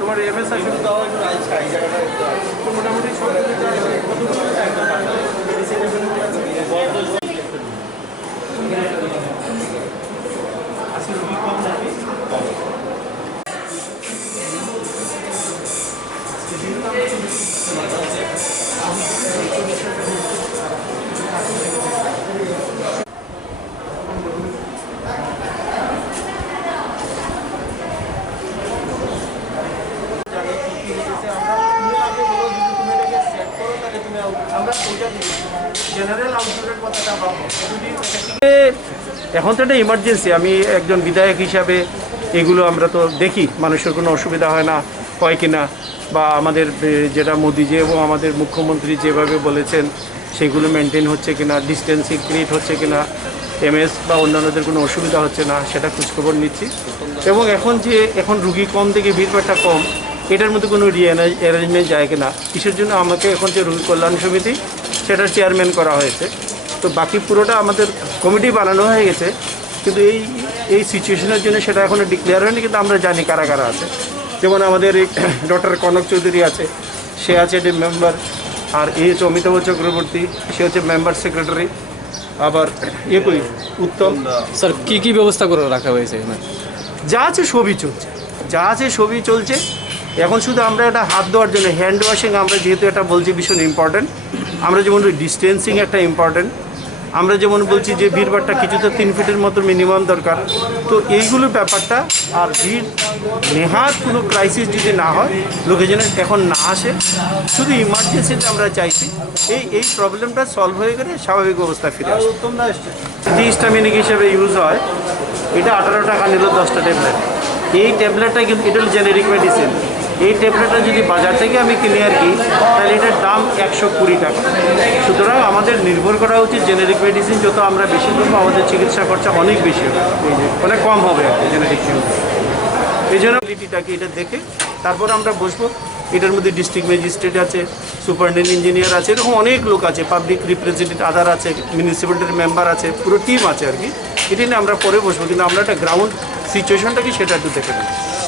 তোমার এমএস আসলে মোটামুটি এখন তো এটা ইমার্জেন্সি। আমি একজন বিধায়ক হিসাবে এগুলো আমরা তো দেখি মানুষের কোনো অসুবিধা হয় না হয় কিনা, বা আমাদের যেটা মোদিজি এবং আমাদের মুখ্যমন্ত্রী যেভাবে বলেছেন সেগুলো মেনটেন হচ্ছে কিনা, ডিস্টেন্সিং ক্রিয়েট হচ্ছে কিনা, এমএস বা অন্যান্যদের কোনো অসুবিধা হচ্ছে না সেটা খোঁজখবর নিচ্ছি। এবং এখন রুগী কম থেকে ভিড়ভাড়টা কম, এটার মধ্যে কোনো অ্যারেঞ্জমেন্ট যায় কিনা, কিসের জন্য আমাকে এখন যে রোগী কল্যাণ সমিতি সেটার চেয়ারম্যান করা হয়েছে। তো বাকি পুরোটা আমাদের কমিটি বানানো হয়ে গেছে, কিন্তু এই সিচুয়েশনের জন্য সেটা এখনও ডিক্লেয়ার হয়নি, কিন্তু আমরা জানি কারা কারা আছে। যেমন আমাদের এই ডক্টর কনক চৌধুরী আছে, সে আছে এটি মেম্বার, আর এই হচ্ছে অমিতাভ চক্রবর্তী, সে হচ্ছে মেম্বার সেক্রেটারি। আবার কই উত্তম স্যার কি ব্যবস্থা করে রাখা হয়েছে? যা আছে সবই চলছে। এখন শুধু আমরা এটা হাত ধোয়ার জন্য হ্যান্ড ওয়াশিং, আমরা যেহেতু এটা বলছি ভীষণ ইম্পর্ট্যান্ট, আমরা যেমন ডিস্টেন্সিং একটা ইম্পর্ট্যান্ট, আমরা যেমন বলছি যে ভিড়ভাড়টা কিছুতে 3 ফিটের মতো মিনিমাম দরকার। তো এইগুলো ব্যাপারটা, আর ভিড় নেহাত কোনো ক্রাইসিস যদি না হয়, লোকে যেন এখন না আসে, শুধু ইমার্জেন্সিতে আমরা চাইছি এই প্রবলেমটা সলভ হয়ে গেলে স্বাভাবিক অবস্থা ফিরে আসে। হিস্টামিনিক হিসেবে ইউজ হয়, এটা 18 টাকা নিল 10টা ট্যাবলেট। এই ট্যাবলেটটা কিন্তু এটা হল জেনেরিক মেডিসিন। এই ট্যাবলেটটা যদি বাজার থেকে আমি কিনি আর কি, তাহলে এটার দাম 120 টাকা। সুতরাং আমাদের নির্ভর করা উচিত জেনেরিক মেডিসিন যত আমরা বেশি করবো, আমাদের চিকিৎসা খরচা অনেক বেশি হবে, অনেক কম হবে আর কি জেনেরিক ইউজ। এই জন্য কোয়ালিটিটাকে এটা দেখে তারপর আমরা বসবো। এটার মধ্যে ডিস্ট্রিক্ট ম্যাজিস্ট্রেট আছে, সুপারিনটেন্ডেন্ট ইঞ্জিনিয়ার আছে, এরকম অনেক লোক আছে, পাবলিক রিপ্রেজেন্টেটিভ আদার আছে, মিউনিসিপ্যালিটির মেম্বার আছে, পুরো টিম আছে আর কি। এটা নিয়ে আমরা পরে বসবো, কিন্তু আমরা একটা গ্রাউন্ড সিচুয়েশনটা কি সেটা একটু দেখে নেব।